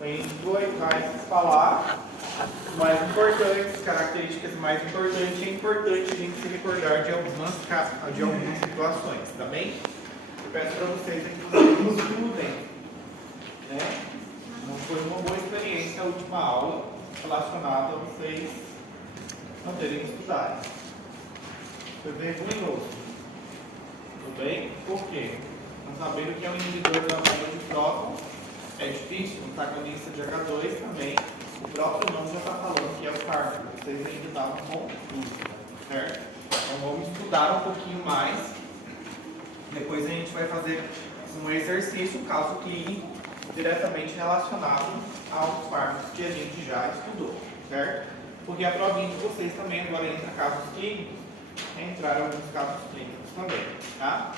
A gente vai falar mais importantes, características mais importantes. É importante a gente se recordar de algumas situações, tá bem? Eu peço para vocês que vocês estudem, né? Não foi uma boa experiência a última aula relacionada a vocês não terem estudado. Foi vergonhoso. Tudo bem? Por quê? Não sabendo que é um inibidor da bomba de próton. É difícil, um antagonista de H2 também. O próprio nome já está falando que é o fármaco. Vocês ainda estavam com dúvida, certo? Então vamos estudar um pouquinho mais. Depois a gente vai fazer um exercício, caso clínico, diretamente relacionado aos fármacos que a gente já estudou, certo? Porque a provinha de vocês também agora entra casos clínicos, entraram alguns casos clínicos também, tá?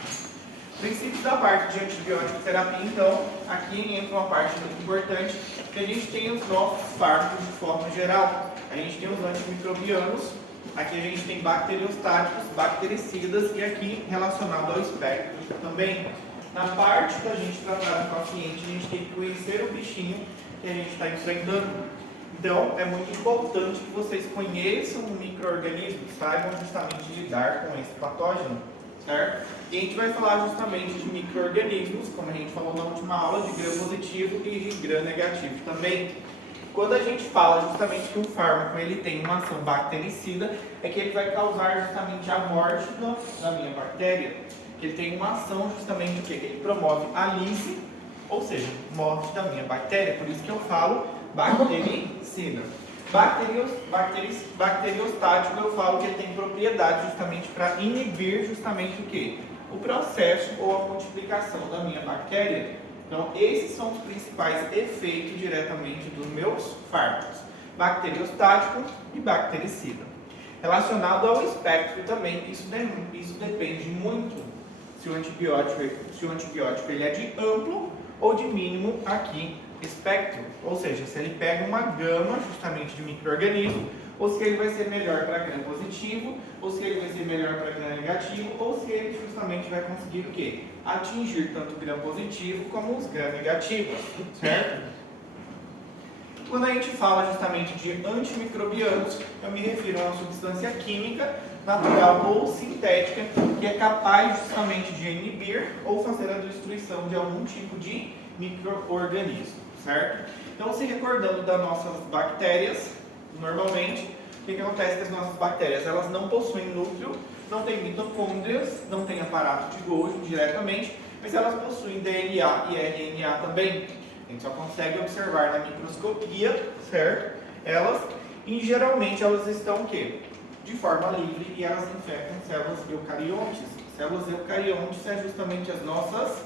Princípios da parte de antibiótico terapia, então, aqui entra uma parte muito importante, que a gente tem os nossos fármacos de forma geral. A gente tem os antimicrobianos, aqui a gente tem bacteriostáticos, bactericidas e aqui relacionado ao espectro também. Na parte da gente tratar o paciente, a gente tem que conhecer o bichinho que a gente está enfrentando. Então, é muito importante que vocês conheçam o micro-organismo, saibam justamente lidar com esse patógeno, certo? E a gente vai falar justamente de micro-organismos, como a gente falou na última aula, de gram positivo e de gram negativo também. Quando a gente fala justamente que um fármaco ele tem uma ação bactericida, é que ele vai causar justamente a morte da minha bactéria. Que ele tem uma ação justamente o quê? Que ele promove a lise, ou seja, morte da minha bactéria. Por isso que eu falo bactericida. Bacteriostático, eu falo que ele tem propriedade justamente para inibir justamente o quê? O processo ou a multiplicação da minha bactéria. Então, esses são os principais efeitos diretamente dos meus fármacos. Bacteriostático e bactericida. Relacionado ao espectro também, isso depende muito se o antibiótico ele é de amplo ou de mínimo aqui espectro, ou seja, se ele pega uma gama justamente de micro-organismo, ou se ele vai ser melhor para gram positivo, ou se ele vai ser melhor para gram negativo, ou se ele justamente vai conseguir o quê? Atingir tanto o gram positivo como os gram negativos, certo? Quando a gente fala justamente de antimicrobianos, eu me refiro a uma substância química, natural ou sintética, que é capaz justamente de inibir ou fazer a destruição de algum tipo de micro-organismo, certo? Então, se recordando das nossas bactérias, normalmente, o que acontece com as nossas bactérias? Elas não possuem núcleo, não têm mitocôndrias, não têm aparato de Golgi diretamente, mas elas possuem DNA e RNA também. A gente só consegue observar na microscopia, certo? E geralmente elas estão o quê? De forma livre e elas infectam células eucariontes. Células eucariontes é justamente as nossas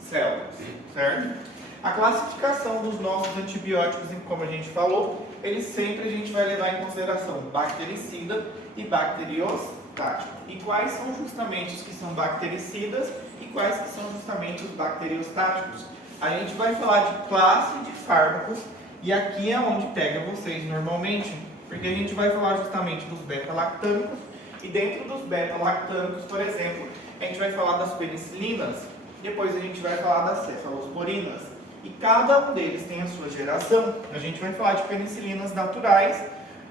células, certo? A classificação dos nossos antibióticos, como a gente falou, eles sempre a gente vai levar em consideração bactericida e bacteriostático. E quais são justamente os que são bactericidas e quais que são justamente os bacteriostáticos? A gente vai falar de classe de fármacos e aqui é onde pega vocês normalmente, porque a gente vai falar justamente dos beta-lactâmicos e dentro dos beta-lactâmicos, por exemplo, a gente vai falar das penicilinas, depois a gente vai falar das cefalosporinas e cada um deles tem a sua geração. A gente vai falar de penicilinas naturais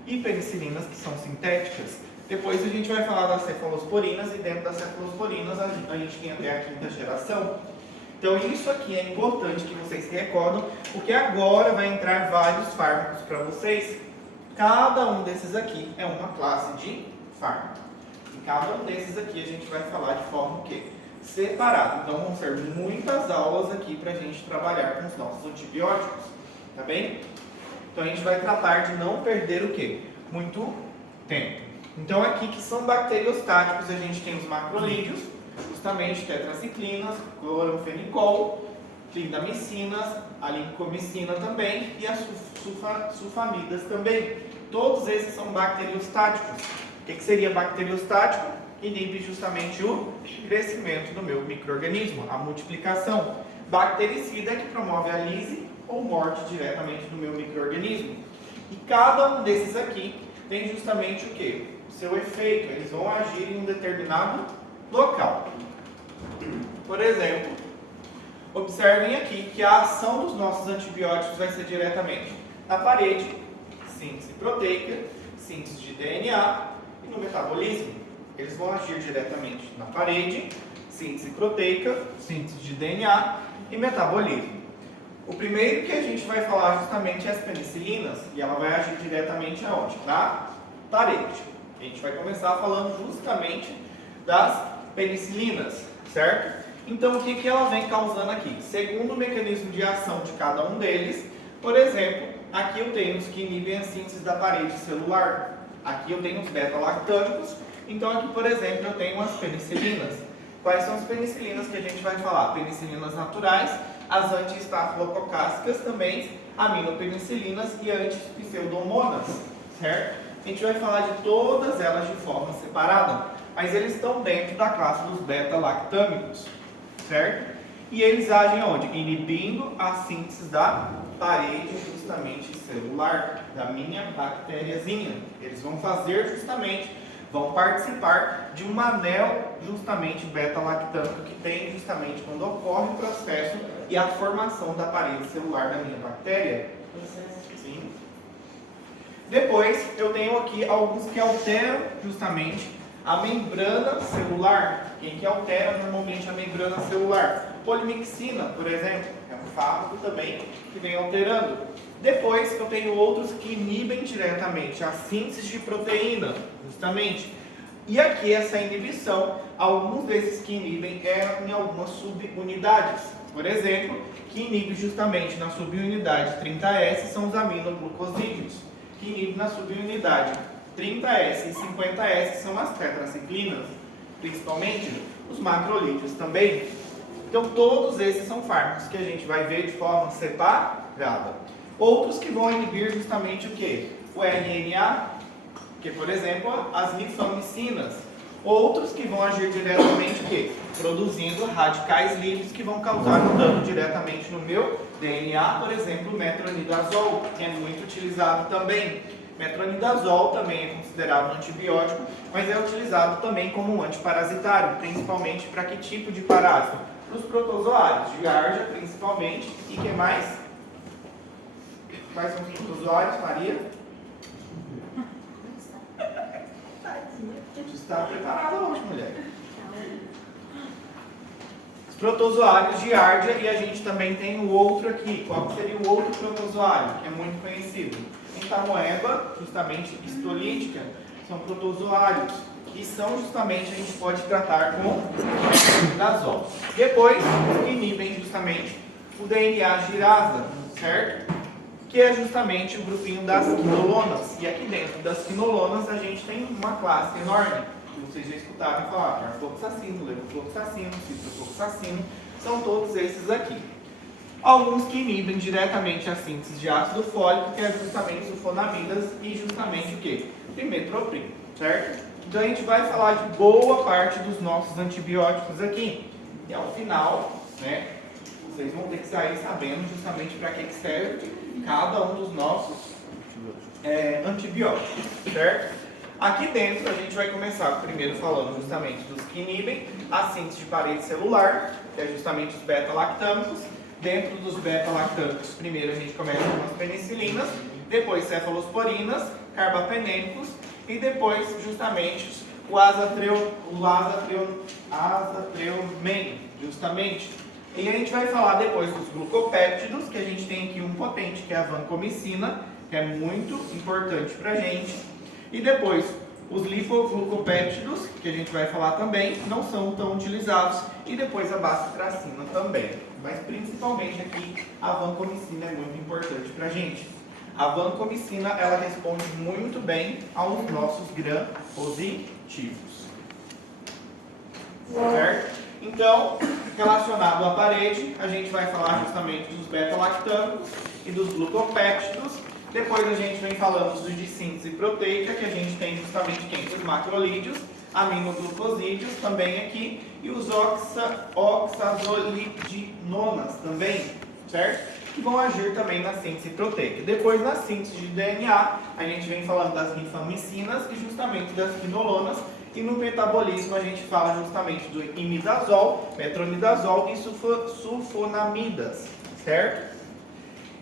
e penicilinas que são sintéticas. Depois a gente vai falar das cefalosporinas e dentro das cefalosporinas a gente tem até a quinta geração. Então isso aqui é importante que vocês se recordem, porque agora vai entrar vários fármacos para vocês. Cada um desses aqui é uma classe de fármaco. E cada um desses aqui a gente vai falar de forma o quê? Separada. Então vão ser muitas aulas aqui para a gente trabalhar com os nossos antibióticos, tá bem? Então a gente vai tratar de não perder o quê? Muito tempo. Então aqui que são bacteriostáticos, a gente tem os macrolídeos, justamente tetraciclinas, cloranfenicol, clindamicinas, a lincomicina também e as sulfamidas também. Todos esses são bacteriostáticos. O que seria bacteriostático? Inibe justamente o crescimento do meu micro-organismo, a multiplicação. Bactericida é que promove a lise ou morte diretamente do meu micro-organismo. E cada um desses aqui tem justamente o quê? O seu efeito. Eles vão agir em um determinado local. Por exemplo, Observem aqui que a ação dos nossos antibióticos vai ser diretamente na parede, síntese proteica, síntese de DNA e no metabolismo. Eles vão agir diretamente na parede, síntese proteica, síntese de DNA e metabolismo. O primeiro que a gente vai falar justamente é as penicilinas, e ela vai agir diretamente aonde? Na parede. A gente vai começar falando justamente das penicilinas, certo? Então, o que ela vem causando aqui? Segundo o mecanismo de ação de cada um deles, por exemplo, aqui eu tenho os que inibem a síntese da parede celular. Aqui eu tenho os beta-lactâmicos. Então, aqui, por exemplo, eu tenho as penicilinas. Quais são as penicilinas que a gente vai falar? Penicilinas naturais, as anti-estafilococácicas também, aminopenicilinas e anti-pseudomonas, certo? A gente vai falar de todas elas de forma separada, mas eles estão dentro da classe dos beta-lactâmicos, certo? E eles agem onde? Inibindo a síntese da parede justamente celular, da minha bactériazinha. Eles vão fazer justamente, vão participar de um anel justamente beta-lactâmico que tem justamente quando ocorre o processo e a formação da parede celular da minha bactéria. Sim. Depois eu tenho aqui alguns que alteram justamente a membrana celular. Quem que altera normalmente a membrana celular? Polimixina, por exemplo, é um fármaco também que vem alterando. Depois eu tenho outros que inibem diretamente a síntese de proteína, justamente. E aqui essa inibição, alguns desses que inibem em algumas subunidades. Por exemplo, que inibe justamente na subunidade 30S são os aminoglucosídeos. Que inibe na subunidade 30S e 50S são as tetraciclinas, principalmente os macrolídeos também. Então todos esses são fármacos que a gente vai ver de forma separada. Outros que vão inibir justamente o que? O RNA, que por exemplo as rifamicinas. Outros que vão agir diretamente o quê? Produzindo radicais livres que vão causar um dano diretamente no meu DNA, por exemplo, o metronidazol, que é muito utilizado também. Metronidazol também é considerado um antibiótico, mas é utilizado também como um antiparasitário, principalmente para que tipo de parásito? Para os protozoários, de Giardia principalmente, e que mais? Quais são os protozoários, Maria? Você está preparada hoje, mulher. Os protozoários de Giardia, e a gente também tem o outro aqui. Qual seria o outro protozoário, que é muito conhecido? Entamoeba, justamente histolítica, são protozoários, que são justamente, a gente pode tratar com metronidazol. Depois, inibem justamente o DNA girasa, certo? Que é justamente o grupinho das quinolonas. E aqui dentro das quinolonas a gente tem uma classe enorme. Vocês já escutaram falar, carboxacino, levofloxacino, ciprofloxacino, são todos esses aqui. Alguns que inibem diretamente a síntese de ácido fólico, que é justamente sulfonamidas e justamente o que? Trimetoprim, certo? Então a gente vai falar de boa parte dos nossos antibióticos aqui. E ao final, né, vocês vão ter que sair sabendo justamente para que serve cada um dos nossos antibióticos, certo? Aqui dentro a gente vai começar primeiro falando justamente dos que inibem a síntese de parede celular, que é justamente os beta-lactâmicos. Dentro dos beta-lactâmicos, primeiro a gente começa com as penicilinas, depois cefalosporinas, carbapenêmicos e depois justamente o azatreomen, justamente. E a gente vai falar depois dos glucopéptidos, que a gente tem aqui um potente, que é a vancomicina, que é muito importante para a gente. E depois, os lipoglucopéptidos, que a gente vai falar também, não são tão utilizados. E depois a bacitracina também. Mas principalmente aqui, a vancomicina é muito importante para a gente. A vancomicina, ela responde muito bem aos nossos gram-positivos. Certo? Então, relacionado à parede, a gente vai falar justamente dos beta-lactâmicos e dos glucopéptidos. Depois a gente vem falando dos de síntese proteica, que a gente tem justamente quem? Os macrolídeos, aminoglucosídeos também aqui, e os oxazolidinonas também, certo? Que vão agir também na síntese proteica. Depois, na síntese de DNA, a gente vem falando das rifamicinas e justamente das quinolonas, E no metabolismo a gente fala justamente do imidazol, metronidazol e sulfonamidas, certo?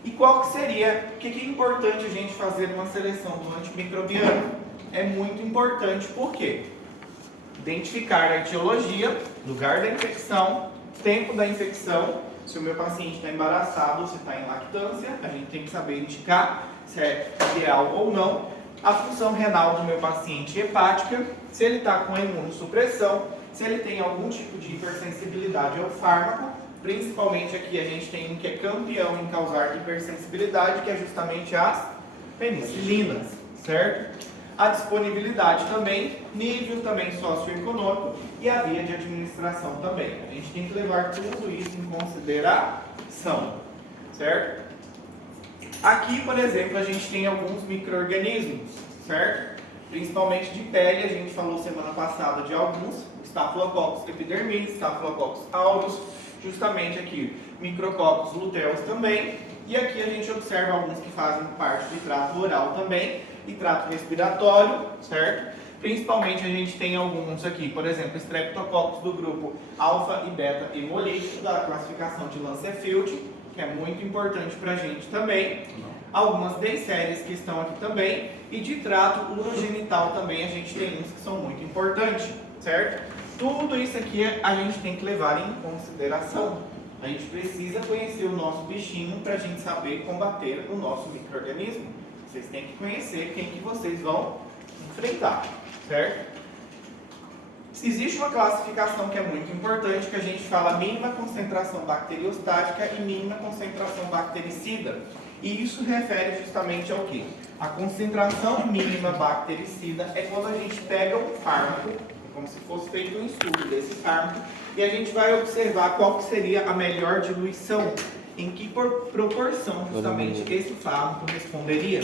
E qual que seria, o que é importante a gente fazer uma seleção do antimicrobiano? É muito importante, por quê? Identificar a etiologia, lugar da infecção, tempo da infecção, se o meu paciente está embaraçado ou se está em lactância, a gente tem que saber indicar se é ideal ou não, a função renal do meu paciente hepática, se ele está com imunossupressão, se ele tem algum tipo de hipersensibilidade ao fármaco, principalmente aqui a gente tem um que é campeão em causar hipersensibilidade, que é justamente as penicilinas, certo? A disponibilidade também, nível também socioeconômico e a via de administração também. A gente tem que levar tudo isso em consideração, certo? Aqui, por exemplo, a gente tem alguns micro-organismos, certo? Principalmente de pele, a gente falou semana passada de alguns, Staphylococcus epidermidis, Staphylococcus aureus, justamente aqui, Micrococcus luteus também, e aqui a gente observa alguns que fazem parte do trato oral também, e trato respiratório, certo? Principalmente a gente tem alguns aqui, por exemplo, Streptococcus do grupo alfa e beta hemolítico, da classificação de Lancefield, que é muito importante para a gente também. Algumas D-séries que estão aqui também, e de trato urogenital também a gente tem uns que são muito importantes, certo? Tudo isso aqui a gente tem que levar em consideração. A gente precisa conhecer o nosso bichinho para a gente saber combater o nosso micro-organismo. Vocês têm que conhecer quem que vocês vão enfrentar, certo? Existe uma classificação que é muito importante, que a gente fala mínima concentração bacteriostática e mínima concentração bactericida. E isso refere justamente ao quê? A concentração mínima bactericida é quando a gente pega um fármaco, como se fosse feito um estudo desse fármaco, e a gente vai observar qual que seria a melhor diluição, em que proporção justamente esse fármaco responderia.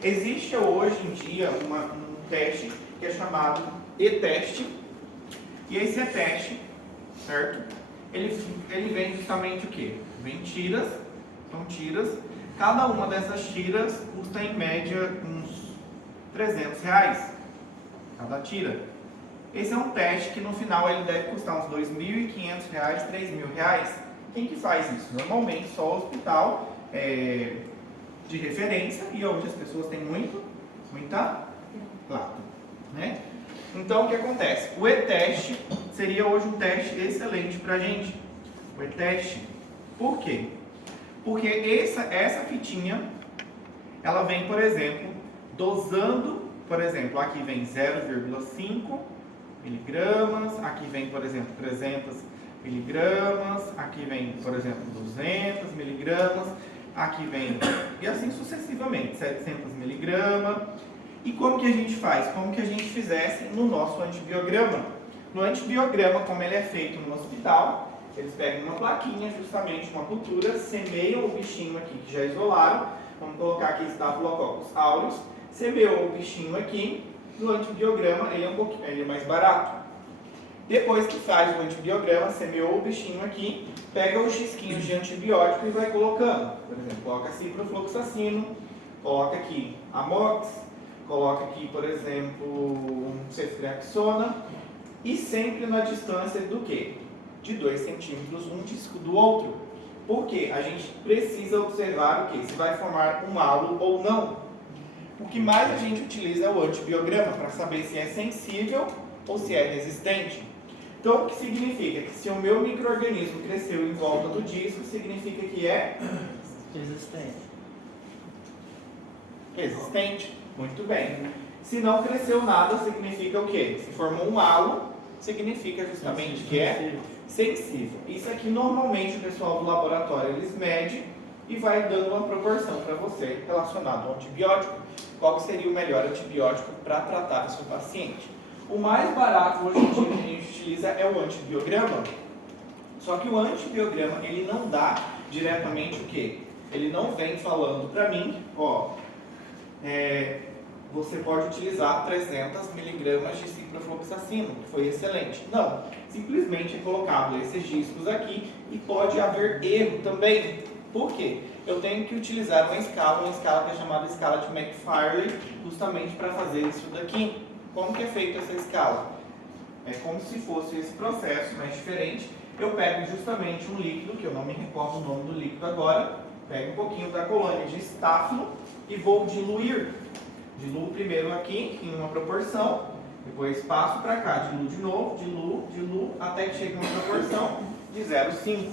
Existe hoje em dia um teste que é chamado E-teste, e esse E-teste, certo? Ele vem justamente o quê? Vem tiras, são tiras, cada uma dessas tiras custa em média uns R$300, cada tira. Esse é um teste que no final ele deve custar uns R$2.500, R$3.000. Quem que faz isso? Normalmente só o hospital de referência e onde as pessoas têm muita plata, né? Então o que acontece? O E-teste seria hoje um teste excelente pra gente. O E-teste, por quê? Porque essa fitinha, ela vem, por exemplo, dosando, por exemplo, aqui vem 0,5 miligramas, aqui vem, por exemplo, 300 miligramas, aqui vem, por exemplo, 200 miligramas, aqui vem, e assim sucessivamente, 700 miligramas. E como que a gente faz? Como que a gente fizesse no nosso antibiograma. No antibiograma, como ele é feito no hospital, eles pegam uma plaquinha, justamente uma cultura, semeiam o bichinho aqui, que já isolaram, vamos colocar aqui Staphylococcus aureus, semeou o bichinho aqui, no antibiograma ele é mais barato. Depois que faz o antibiograma, semeou o bichinho aqui, pega os xisquinhos de antibiótico e vai colocando. Por exemplo, coloca ciprofloxacino, coloca aqui amox, coloca aqui, por exemplo, ceftriaxona, e sempre na distância do quê? De 2 centímetros um disco do outro. Porque a gente precisa observar o quê? Se vai formar um halo ou não. O que mais a gente utiliza é o antibiograma para saber se é sensível ou se é resistente. Então, o que significa? Que se o meu micro-organismo cresceu em volta do disco, significa que é resistente. Muito bem. Se não cresceu nada, significa o quê? Se formou um halo, significa justamente que é sensível. Isso aqui, normalmente, o pessoal do laboratório, eles medem e vai dando uma proporção para você relacionado ao antibiótico. Qual seria o melhor antibiótico para tratar o seu paciente? O mais barato hoje em dia que a gente utiliza é o antibiograma. Só que o antibiograma, ele não dá diretamente o quê? Ele não vem falando para mim, ó, você pode utilizar 300 miligramas de ciprofloxacino, que foi excelente. Não, simplesmente é colocado esses discos aqui e pode haver erro também. Por quê? Eu tenho que utilizar uma escala que é chamada escala de McFarlane, justamente para fazer isso daqui. Como que é feita essa escala? é como se fosse esse processo, mas diferente. Eu pego justamente um líquido, que eu não me recordo o nome do líquido agora, pego um pouquinho da colônia de estáfilo e vou diluir. Diluo primeiro aqui em uma proporção, depois passo para cá, diluo de novo, diluo, até que chegue uma proporção de 0,5.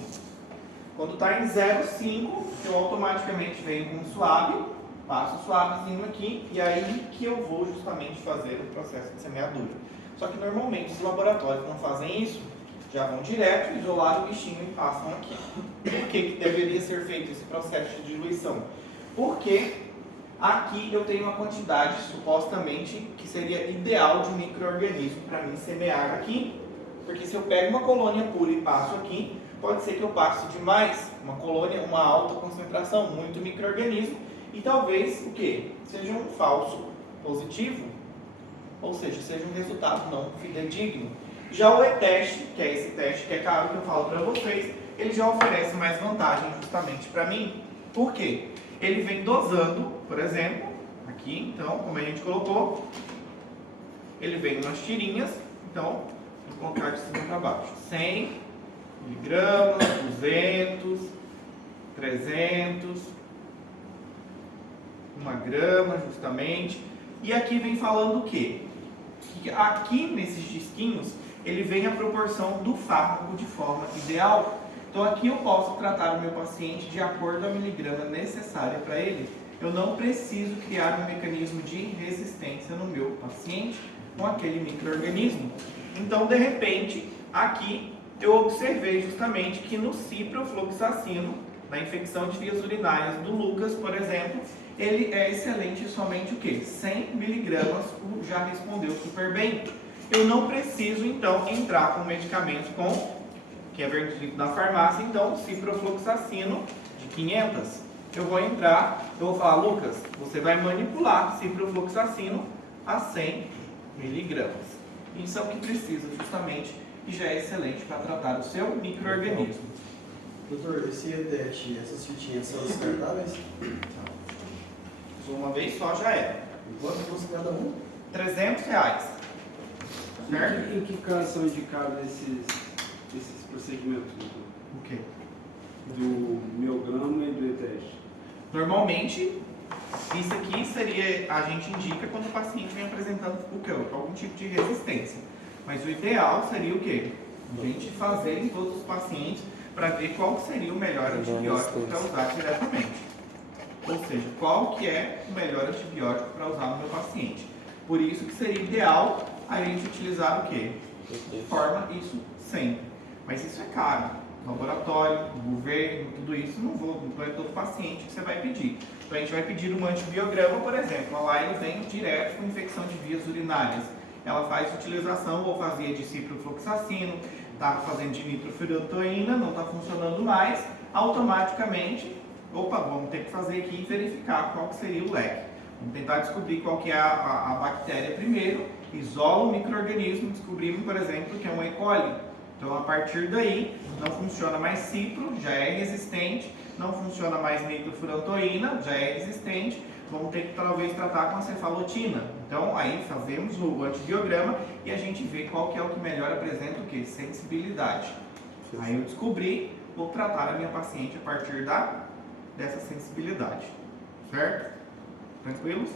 Quando está em 0,5, eu automaticamente venho com um suave, passo o suavezinho aqui, e aí que eu vou justamente fazer o processo de semeadura. Só que normalmente os laboratórios não fazem isso, já vão direto, isolar o bichinho e passam aqui. Por que deveria ser feito esse processo de diluição? Porque aqui eu tenho uma quantidade, supostamente, que seria ideal de um micro-organismo para mim semear aqui, porque se eu pego uma colônia pura e passo aqui, pode ser que eu passe demais, uma colônia, uma alta concentração, muito micro-organismo, e talvez o quê? Seja um falso positivo, ou seja, seja um resultado não fidedigno. Já o E-teste, que é esse teste que é caro que eu falo para vocês, ele já oferece mais vantagem justamente para mim. Por quê? Ele vem dosando, por exemplo, aqui, então, como a gente colocou, ele vem umas tirinhas, então, vou colocar de cima para baixo. 100 miligramas, 200, 300, 1 grama, justamente. E aqui vem falando o quê? Que aqui nesses disquinhos, ele vem a proporção do fármaco de forma ideal. Então aqui eu posso tratar o meu paciente de acordo com a miligrama necessária para ele. Eu não preciso criar um mecanismo de resistência no meu paciente com aquele micro-organismo. Então, de repente, aqui eu observei justamente que no ciprofloxacino, na infecção de vias urinárias do Lucas, por exemplo, ele é excelente somente o quê? 100 miligramas, já respondeu super bem. Eu não preciso, então, entrar com medicamento que é vendido na farmácia, então, ciprofloxacino de 500. Eu vou entrar, eu vou falar, Lucas, você vai manipular ciprofloxacino a 100 miligramas. Isso é o que precisa, justamente, e já é excelente para tratar o seu micro-organismo. Doutor, esse EDET, essas fitinhas são descartáveis? Uma vez só já era. E quanto custa cada um? R$300. Certo? Em que caso são indicados esses procedimentos? O quê? Do miograma e do E-teste? Normalmente, isso aqui seria, a gente indica quando o paciente vem apresentando o quê? Algum tipo de resistência. Mas o ideal seria o quê? A gente fazer em todos os pacientes para ver qual seria o melhor antibiótico para usar diretamente. Ou seja, qual que é o melhor antibiótico para usar no meu paciente. Por isso que seria ideal a gente utilizar o quê? De forma isso sempre. Mas isso é caro. Laboratório, governo, tudo isso não é todo paciente que você vai pedir. Então a gente vai pedir um antibiograma, por exemplo. Lá ele vem direto com infecção de vias urinárias. Ela faz utilização ou fazia de ciprofloxacino, está fazendo de nitrofurantoína, não está funcionando mais, automaticamente, opa, vamos ter que fazer aqui e verificar qual que seria o leque. Vamos tentar descobrir qual que é a bactéria primeiro, isola o micro-organismo, descobrimos, por exemplo, que é um E. coli. Então, a partir daí, não funciona mais cipro, já é resistente, não funciona mais nitrofurantoína, já é resistente, vamos ter que talvez tratar com a cefalotina. Então, aí fazemos o antibiograma e a gente vê qual que é o que melhor apresenta o quê? Sensibilidade. Aí eu descobri, vou tratar a minha paciente a partir dessa sensibilidade. Certo? Tranquilos?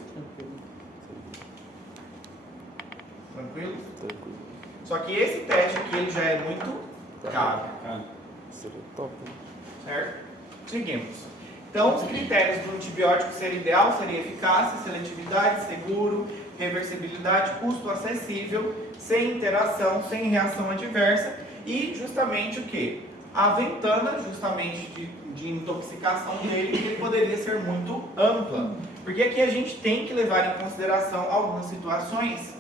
Tranquilos? Tranquilo. Só que esse teste aqui ele já é muito caro. Seria top, né? Certo? Seguimos. Então, os critérios do antibiótico ser ideal seria eficácia, seletividade, seguro, reversibilidade, custo acessível, sem interação, sem reação adversa e justamente o que? A ventana justamente de intoxicação dele, que ele poderia ser muito ampla. Porque aqui a gente tem que levar em consideração algumas situações.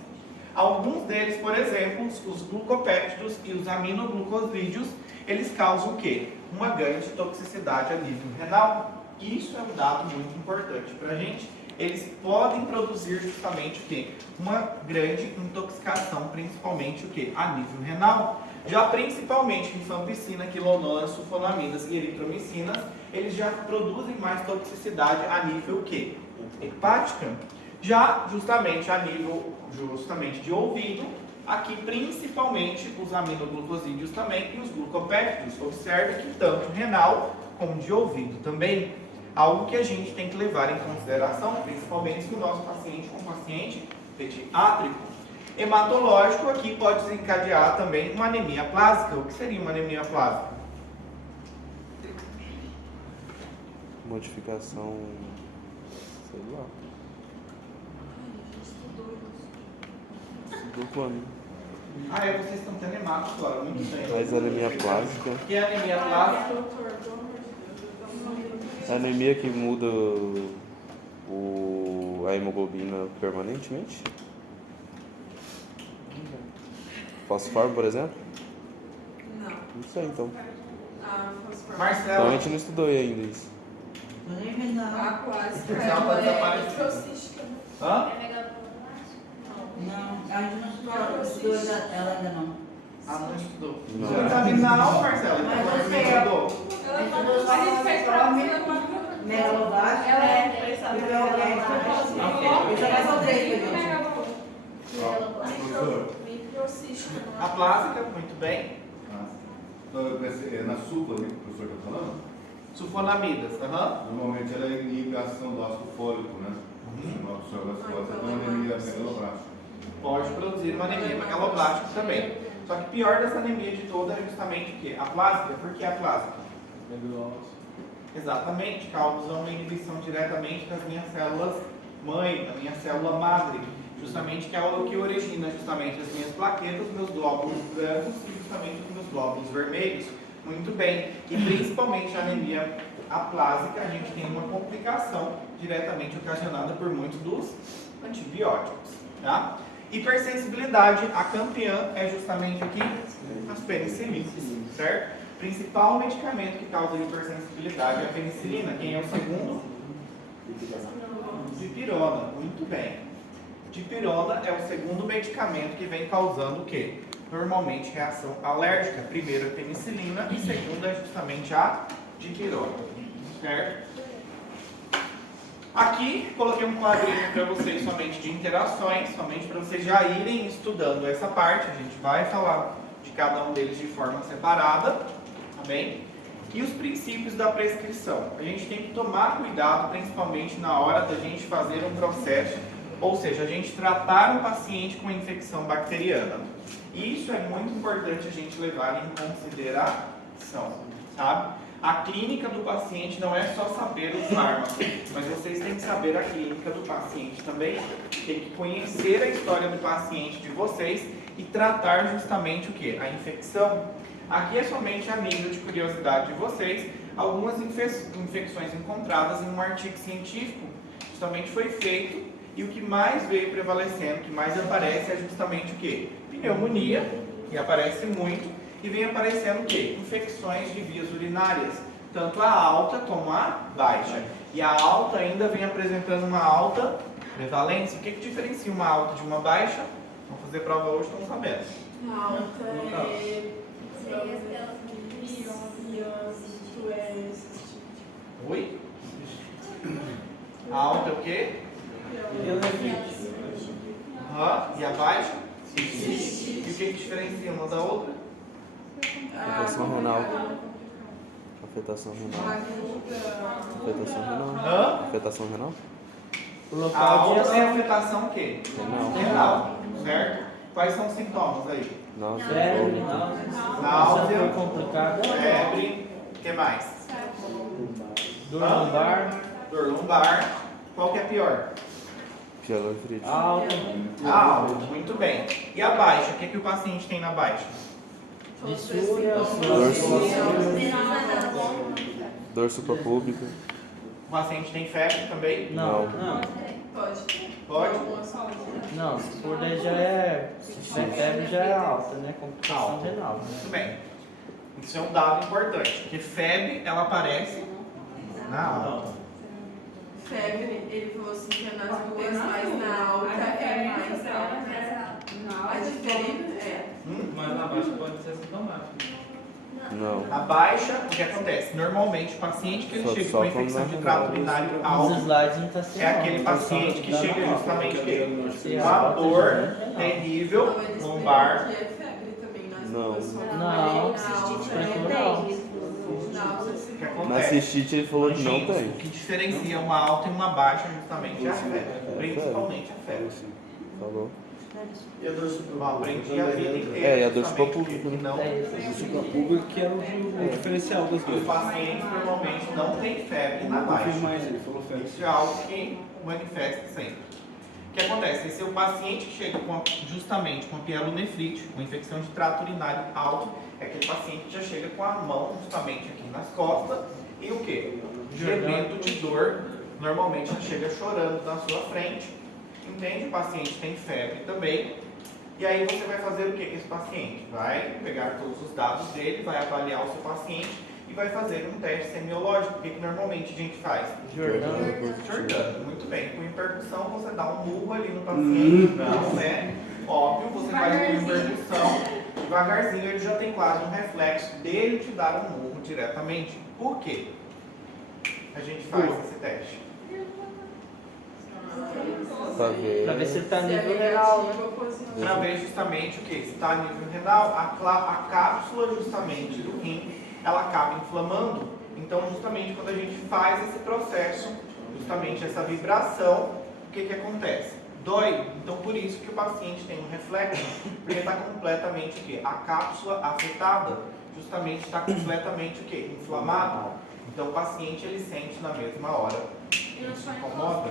Alguns deles, por exemplo, os glucopéptidos e os aminoglucosídeos, eles causam o quê? Uma grande toxicidade a nível renal. Isso é um dado muito importante para a gente. Eles podem produzir justamente o quê? Uma grande intoxicação, principalmente o quê? A nível renal. Já principalmente rifampicina, quinolona, sulfonamidas e eritromicinas, eles já produzem mais toxicidade a nível o quê? Hepática. Já justamente a nível de ouvido, Aqui, principalmente, os aminoglucosídeos também e os glucopéptidos. Observe que tanto renal como de ouvido também. Algo que a gente tem que levar em consideração, principalmente se o nosso paciente é um paciente pediátrico. Hematológico aqui pode desencadear também uma anemia plásica. O que seria uma anemia plásica? Modificação. Sei lá. Estudou quando? Ah, é, vocês estão tendo hemato agora, muito bem. Mas anemia plástica. O que é anemia plástica? É a anemia que muda a hemoglobina permanentemente? Fosforo, por exemplo? Não. Não sei então. A fosforo. Então a Marcelo, gente não estudou ainda isso. A plástica Ela tá ela é desaparecida. microcística. hã? Não, a gente não estudou ela ainda não. Ah, não estudou. Não. Você não sabe não, Marcelo. Então Mas você você- estudou. A gente fez prova Megalobásica. Ela é Eu já mais odeio, gente. microcística. A plástica, muito bem. Então, eu pensei, é na supla que o professor está falando? Sulfonamidas, aham. Normalmente ela inibe a ação do ácido fólico, né? No absorve ácido fólico, então a anemia megaloblástica. Pode produzir uma anemia megaloblástica também. Só que pior dessa anemia de toda é justamente o quê? A plástica. Por que a plástica? Exatamente, causa uma inibição diretamente das minhas células mãe, da minha célula madre. Justamente que é o que origina justamente as minhas plaquetas, meus glóbulos brancos e justamente os meus glóbulos vermelhos. Muito bem. E principalmente a anemia aplásica, a gente tem uma complicação diretamente ocasionada por muitos dos antibióticos. Tá? Hipersensibilidade, a campeã é justamente aqui as penicilinas, certo? Principal medicamento que causa hipersensibilidade é a penicilina. Quem é o segundo? Dipirona. Muito bem. Dipirona é o segundo medicamento que vem causando o quê? Normalmente reação alérgica. Primeiro a penicilina e segundo é justamente a dipirona. Certo? Aqui coloquei um quadrinho para vocês somente de interações, somente para vocês já irem estudando essa parte. A gente vai falar de cada um deles de forma separada, tá bem? E os princípios da prescrição. A gente tem que tomar cuidado, principalmente na hora da gente fazer um processo, ou seja, a gente tratar um paciente com infecção bacteriana. Isso é muito importante a gente levar em consideração, sabe? A clínica do paciente não é só saber o fármaco, mas vocês têm que saber a clínica do paciente também. Tem que conhecer a história do paciente de vocês e tratar justamente o que? A infecção. Aqui é somente a nível de curiosidade de vocês, algumas infecções encontradas em um artigo científico justamente foi feito e o que mais veio prevalecendo, o que mais aparece é justamente o que? Pneumonia, que aparece muito. E vem aparecendo o quê? Infecções de vias urinárias, tanto a alta como a baixa. E a alta ainda vem apresentando uma alta prevalência. O que diferencia uma alta de uma baixa? Vamos fazer prova hoje, estão sabendo. Alta Oi? A alta é o quê? E a baixa? E o que diferencia uma da outra? Afetação renal. Afetação renal. Afetação renal. Afetação renal? A alta tem afetação o quê? Renal. Renal, certo? Quais são os sintomas aí? Náusea. Febre, Náusea, foi complicado. febre, o que mais? Dor lombar, Dor lombar. Qual que é pior? Pielonefrite. alta, A alta, muito bem. E a baixa? O que, que o paciente tem na baixa? fissura, Dor suprapúbica. O paciente tem febre também? Não, Pode. Pode? não, se for daí já é. Se tiver febre já é alta, né? Complicação Alta. renal. Muito bem. Isso é um dado importante, porque febre, ela aparece na alta. Febre, ele falou assim que é nas duas, mas na alta é mais alta. A diferença é. Mas na baixa pode ser sintomático. Não. A baixa, o que acontece? Normalmente, o paciente que ele chega Só com quando infecção não de é trato renal. urinário Nos alto, slides não tá assim. é aquele paciente que chega justamente com a dor terrível, lombar. Que é febre também, nas Não. duas só. Não. O que Na acontece? cistite ele falou que não Gente, tem. o que diferencia uma alta e uma baixa justamente é a febre, principalmente a febre. Falou. E a dor Eu suprapública? aprendi a vida inteira. É, e a dor justamente suprapública, que né? não. É isso. O suprapúblico que era o diferencial das Os duas. pacientes normalmente não têm febre na Não fez baixa. mais, ele falou febre. Isso é algo que manifesta sempre. O que acontece? Esse é o paciente que chega justamente com a pielonefrite, com infecção de trato urinário alto, é aquele paciente que já chega com a mão justamente aqui nas costas e o quê? Gemendo de dor, normalmente já chega chorando na sua frente, entende? O paciente tem febre também. E aí você vai fazer o que com esse paciente? Vai pegar todos os dados dele, vai avaliar o seu paciente e vai fazer um teste semiológico. O que normalmente a gente faz? Jordano. Jordano, muito bem. Com hipercussão você dá um murro ali no paciente, não, né? Óbvio, você faz com hipercussão, devagarzinho ele já tem quase um reflexo dele te dar um murro diretamente. Por quê? A gente faz esse teste. Pra ver. Pra ver se ele tá Se é nível renal, né? negativo ou positivo. Para ver justamente o que? Se está a nível renal, a cápsula justamente do rim, ela acaba inflamando. Então, justamente quando a gente faz esse processo, justamente essa vibração, o que acontece? Dói. Então, por isso que o paciente tem um reflexo, porque está completamente o quê? A cápsula afetada, justamente está completamente o quê? Inflamado. Então, o paciente ele sente na mesma hora. Isso incomoda.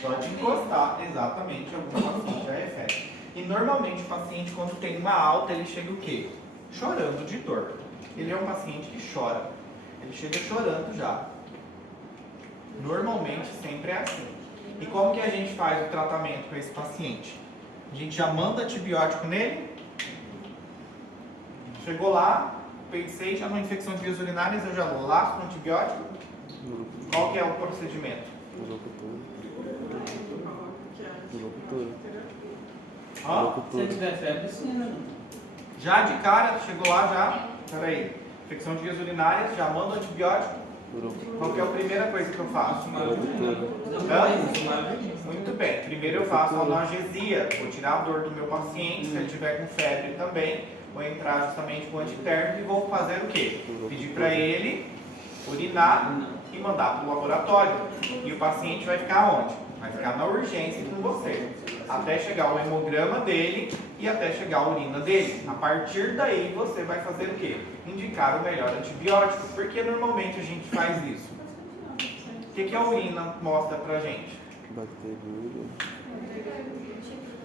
Só de encostar, exatamente, algum paciente já é febre. E normalmente o paciente, quando tem uma alta, ele chega o quê? Chorando de dor. Ele é um paciente que chora. Ele chega chorando já. Normalmente sempre é assim. E como que a gente faz o tratamento com esse paciente? A gente já manda antibiótico nele. Chegou lá, pensei já numa infecção de vias urinárias, eu já lasco o antibiótico. Qual que é o procedimento? Ó, Se tiver febre, sim, né? já de cara, chegou lá já. Peraí. Infecção de vias urinárias, já manda antibiótico. Qual que é a primeira coisa que eu faço? Hã? Muito bem. Primeiro eu faço a analgesia. Vou tirar a dor do meu paciente. Se ele tiver com febre também, vou entrar justamente com antitérmico e vou fazer o quê? Pedir para ele urinar e mandar para o laboratório. E o paciente vai ficar onde? Vai ficar na urgência com você. Até chegar o hemograma dele e até chegar a urina dele. A partir daí você vai fazer o quê? Indicar o melhor antibiótico. Porque normalmente a gente faz isso. O que a urina mostra pra gente? Bacteriúria.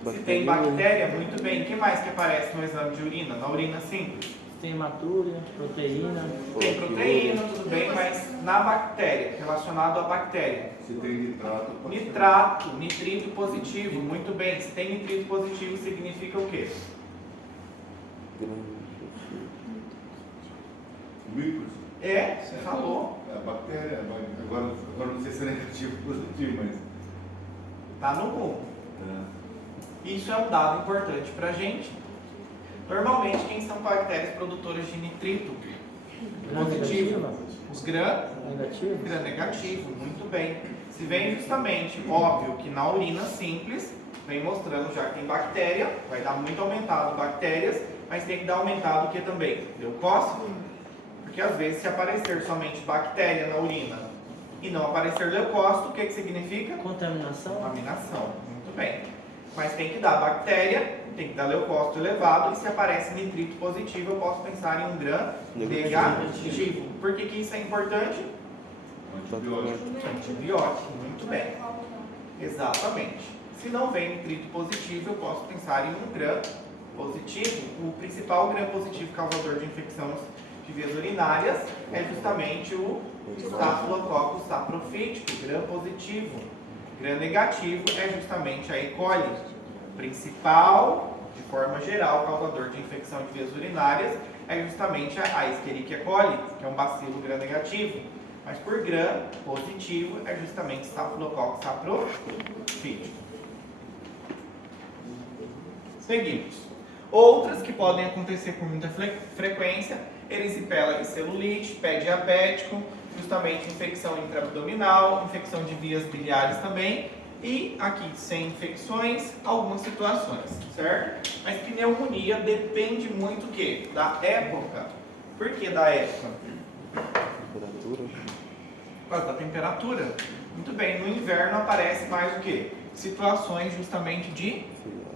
Se tem bactéria, muito bem. O que mais que aparece no exame de urina? Na urina simples? Tem hematúria, proteína. Tem proteína, tudo bem, mas na bactéria, relacionado à bactéria. Se tem nitrato, pode ser. Nitrato, nitrito positivo, muito bem. Se tem nitrito positivo, significa o quê? Mucus. É, você falou. É a bactéria. Agora não sei se é negativo ou positivo, mas. Tá no rumo. É. Isso é um dado importante pra gente. Normalmente, quem são bactérias produtoras de nitrito positivo? Os gram Negativo? gram negativo, muito bem. Se vem justamente, óbvio que na urina simples, vem mostrando já que tem bactéria, vai dar muito aumentado bactérias, mas tem que dar aumentado o que também? Leucócito. Porque às vezes se aparecer somente bactéria na urina e não aparecer leucócito, o que significa? Contaminação? Contaminação, muito bem. Mas tem que dar bactéria, tem que dar leucócito elevado, e se aparece nitrito positivo, eu posso pensar em um gram negativo. Por que isso é importante? Antibiótico. Antibiótico, muito bem. Exatamente. Se não vem nitrito positivo, eu posso pensar em um gram positivo. O principal gram positivo causador de infecção de vias urinárias é justamente o Staphylococcus saprophyticus, gram positivo. Gram negativo é justamente a E. coli. Principal, de forma geral, causador de infecção de vias urinárias é justamente a Escherichia coli, que é um bacilo gram negativo. Mas por gram positivo é justamente Staphylococcus saprophyticus. Seguimos. Outras que podem acontecer com muita frequência erisipela e celulite, pé diabético, justamente infecção intraabdominal, infecção de vias biliares também, e aqui sem infecções, algumas situações, certo? Mas pneumonia depende muito o quê? Da época. Por que da época? Temperatura. Por causa da temperatura. Muito bem, no inverno aparece mais o quê? Situações justamente de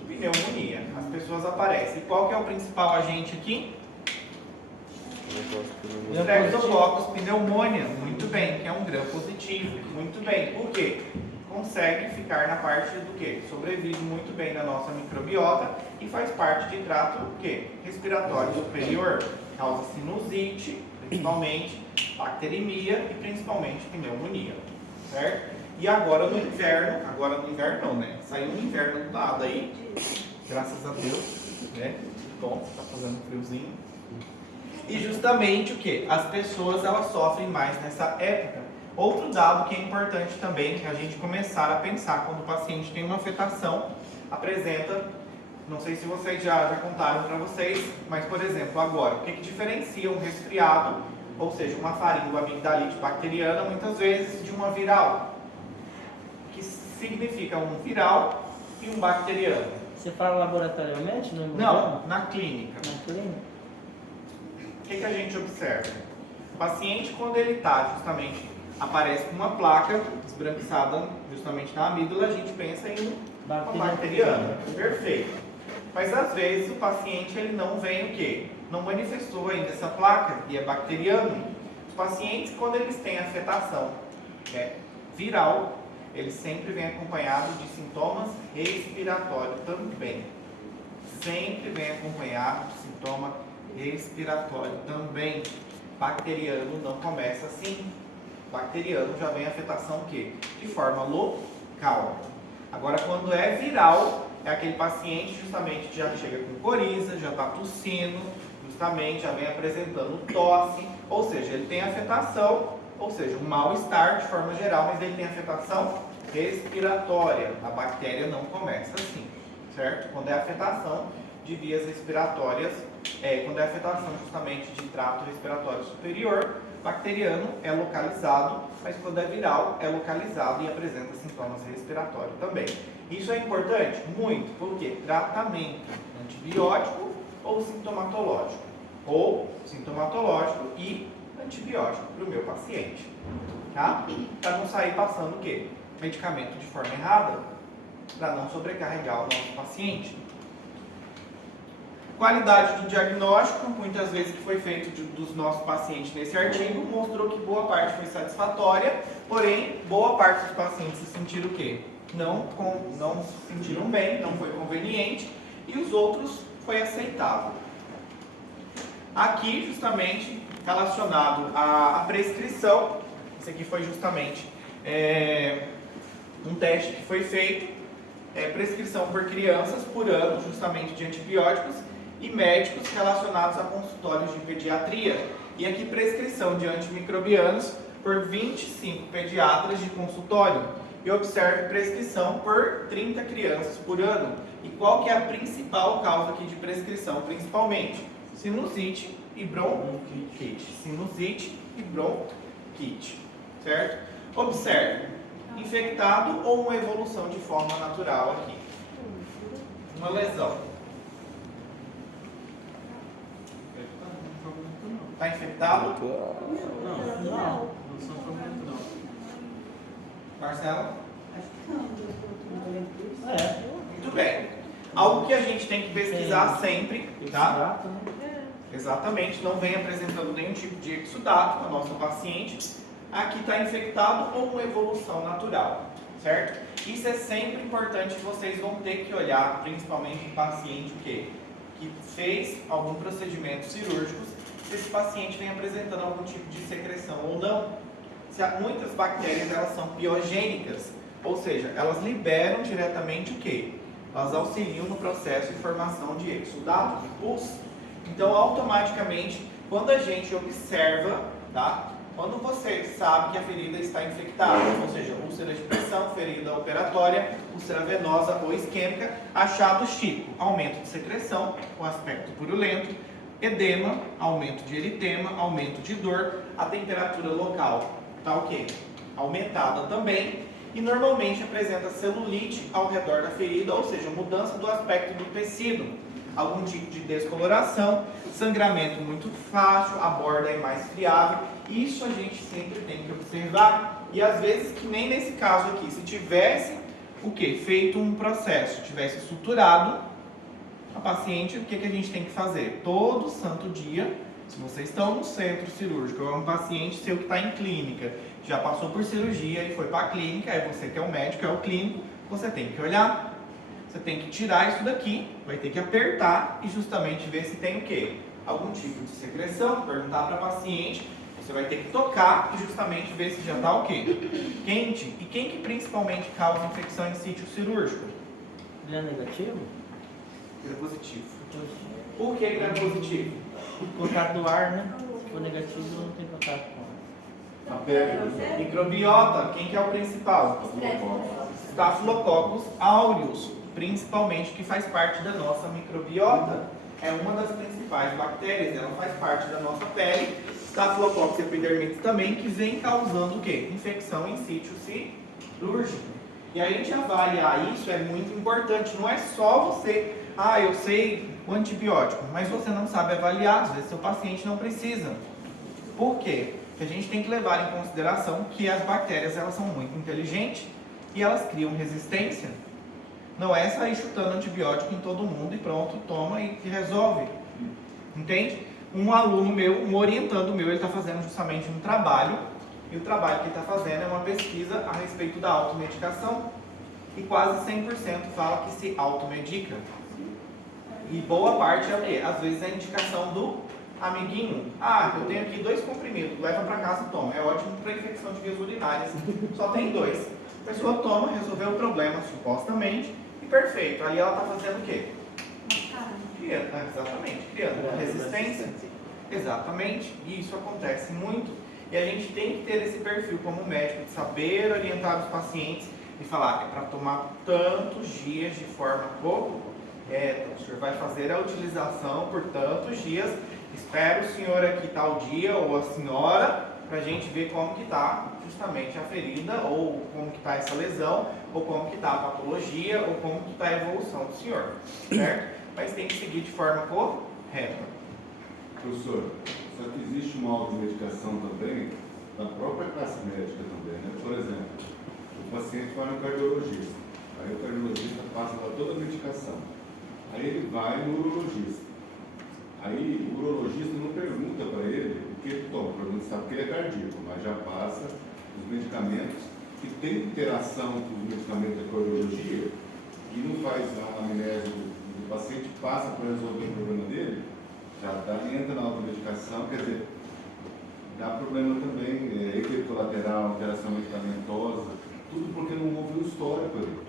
pneumonia. As pessoas aparecem. E qual que é o principal agente aqui? Streptococcus pneumoniae. Muito bem, que é um gram positivo. Muito bem. Por quê? Consegue ficar na parte do quê? Sobrevive muito bem na nossa microbiota e faz parte de trato o quê? Respiratório superior. Causa sinusite, principalmente, bacteremia e principalmente pneumonia. Certo? E agora no inverno não, né? Saiu um inverno do lado aí, graças a Deus, né? Bom, tá fazendo friozinho. E justamente o que? As pessoas elas sofrem mais nessa época. Outro dado que é importante também, que a gente começar a pensar quando o paciente tem uma afetação, apresenta, não sei se vocês já contaram para vocês, mas por exemplo, agora, o que diferencia um resfriado, ou seja, uma faringoamigdalite bacteriana, muitas vezes de uma viral, que significa um viral e um bacteriano. Você fala laboratorialmente? Não, na clínica. Na clínica? O que a gente observa? O paciente, quando ele está justamente, aparece com uma placa esbranquiçada justamente na amígdala, a gente pensa em uma bacteriana. Perfeito. Mas às vezes o paciente ele não vem o quê? Não manifestou ainda essa placa e é bacteriano. Os pacientes, quando eles têm afetação viral, eles sempre vêm acompanhados de sintomas respiratórios também. Sempre vem acompanhado de sintoma respiratório também. Bacteriano não começa assim. Bacteriano já vem afetação o quê? De forma local. Agora, quando é viral, é aquele paciente justamente que já chega com coriza, já está tossindo, justamente já vem apresentando tosse, ou seja, ele tem afetação, ou seja, um mal-estar de forma geral, mas ele tem afetação respiratória. A bactéria não começa assim, certo? Quando é afetação de vias respiratórias, quando é afetação justamente de trato respiratório superior, bacteriano é localizado, mas quando é viral é localizado e apresenta sintomas respiratórios também. Isso é importante? Muito, porque tratamento antibiótico ou sintomatológico. Ou sintomatológico e antibiótico para o meu paciente. Tá? Para não sair passando o quê? Medicamento de forma errada, para não sobrecarregar o nosso paciente. Qualidade do diagnóstico, muitas vezes que foi feito dos nossos pacientes nesse artigo, mostrou que boa parte foi satisfatória, porém, boa parte dos pacientes se sentiram o quê? Não se sentiram bem, não foi conveniente, e os outros foi aceitável. Aqui, justamente, relacionado à prescrição, isso aqui foi justamente um teste que foi feito, prescrição por crianças por ano, justamente de antibióticos, e médicos relacionados a consultórios de pediatria. E aqui prescrição de antimicrobianos por 25 pediatras de consultório. E observe prescrição por 30 crianças por ano. E qual que é a principal causa aqui de prescrição? Principalmente sinusite e bronquite. Sinusite e bronquite. Certo? Observe. Infectado ou uma evolução de forma natural aqui. Uma lesão. Está infectado? Não sofreu muito não. Marcelo? Muito bem. Algo Algo que a gente tem que pesquisar sempre, tá? Exatamente, não vem apresentando nenhum tipo de exudato com a nossa paciente. Aqui está infectado ou uma evolução natural, certo? Isso é sempre importante, vocês vão ter que olhar, principalmente em paciente que fez algum procedimento cirúrgico, se esse paciente vem apresentando algum tipo de secreção ou não. Muitas bactérias elas são biogênicas, ou seja, elas liberam diretamente o quê? Elas auxiliam no processo de formação de exudato, de pus. Então, automaticamente, quando a gente observa, tá? Quando você sabe que a ferida está infectada, ou seja, úlcera de pressão, ferida operatória, úlcera venosa ou isquêmica, achados tipo aumento de secreção, com aspecto purulento, edema, aumento de eritema, aumento de dor, a temperatura local tá ok, aumentada também, e normalmente apresenta celulite ao redor da ferida, ou seja, mudança do aspecto do tecido, algum tipo de descoloração, sangramento muito fácil, a borda é mais friável. Isso a gente sempre tem que observar, e às vezes que nem nesse caso aqui, se tivesse o que? Feito um processo, tivesse suturado a paciente, o que a gente tem que fazer? Todo santo dia, se vocês estão no centro cirúrgico, é um paciente seu que está em clínica, já passou por cirurgia e foi para a clínica, é você que é o médico, é o clínico, você tem que olhar, você tem que tirar isso daqui, vai ter que apertar e justamente ver se tem o quê? Algum tipo de secreção, perguntar para a paciente, você vai ter que tocar e justamente ver se já está o quê? Quente. E quem que principalmente causa infecção em sítio cirúrgico? Gram negativo? Gram positivo. Por que gram positivo? Contato do ar, né? Se for negativo, não tem contato com A pele. Microbiota, quem que é o principal? Staphylococcus aureus, principalmente, que faz parte da nossa microbiota. É uma das principais bactérias, ela faz parte da nossa pele. Staphylococcus epidermidis também, que vem causando o quê? Infecção em sítio cirúrgico. E a gente avaliar isso é muito importante. Não é só você, eu sei o antibiótico, mas você não sabe avaliar, às vezes seu paciente não precisa. Por quê? Porque a gente tem que levar em consideração que as bactérias, elas são muito inteligentes e elas criam resistência. Não é sair chutando antibiótico em todo mundo e pronto, toma e resolve. Entende? Um aluno meu, um orientando meu, ele está fazendo justamente um trabalho, e o trabalho que ele está fazendo é uma pesquisa a respeito da automedicação, e quase 100% fala que se automedica. E boa parte é o quê? Às vezes é a indicação do amiguinho. Eu tenho aqui 2 comprimidos, leva para casa e toma. É ótimo para infecção de vias urinárias, só tem 2. A pessoa toma, resolveu o problema, supostamente, e perfeito. Ali ela está fazendo o quê? Criando uma resistência. Exatamente, e isso acontece muito. E a gente tem que ter esse perfil como médico, de saber orientar os pacientes e falar, é para tomar tantos dias de forma correta. O senhor vai fazer a utilização por tantos dias, espera o senhor aqui tal dia, ou a senhora, para a gente ver como que está justamente a ferida, ou como que está essa lesão, ou como que está a patologia, ou como que está a evolução do senhor, certo? Mas tem que seguir de forma correta. Professor, só que existe uma automedicação também da própria classe médica também, né? Por exemplo, o paciente vai no cardiologista, aí o cardiologista passa lá toda a medicação, aí ele vai no urologista, aí o urologista não pergunta para ele o que ele toma, pergunta, sabe que ele é cardíaco, mas já passa os medicamentos que tem interação com os medicamentos da cardiologia e não faz a anamnese do paciente, passa para resolver o problema dele, já entra na automedicação, quer dizer, dá problema também, efeito colateral, alteração medicamentosa, tudo porque não houve um histórico ali.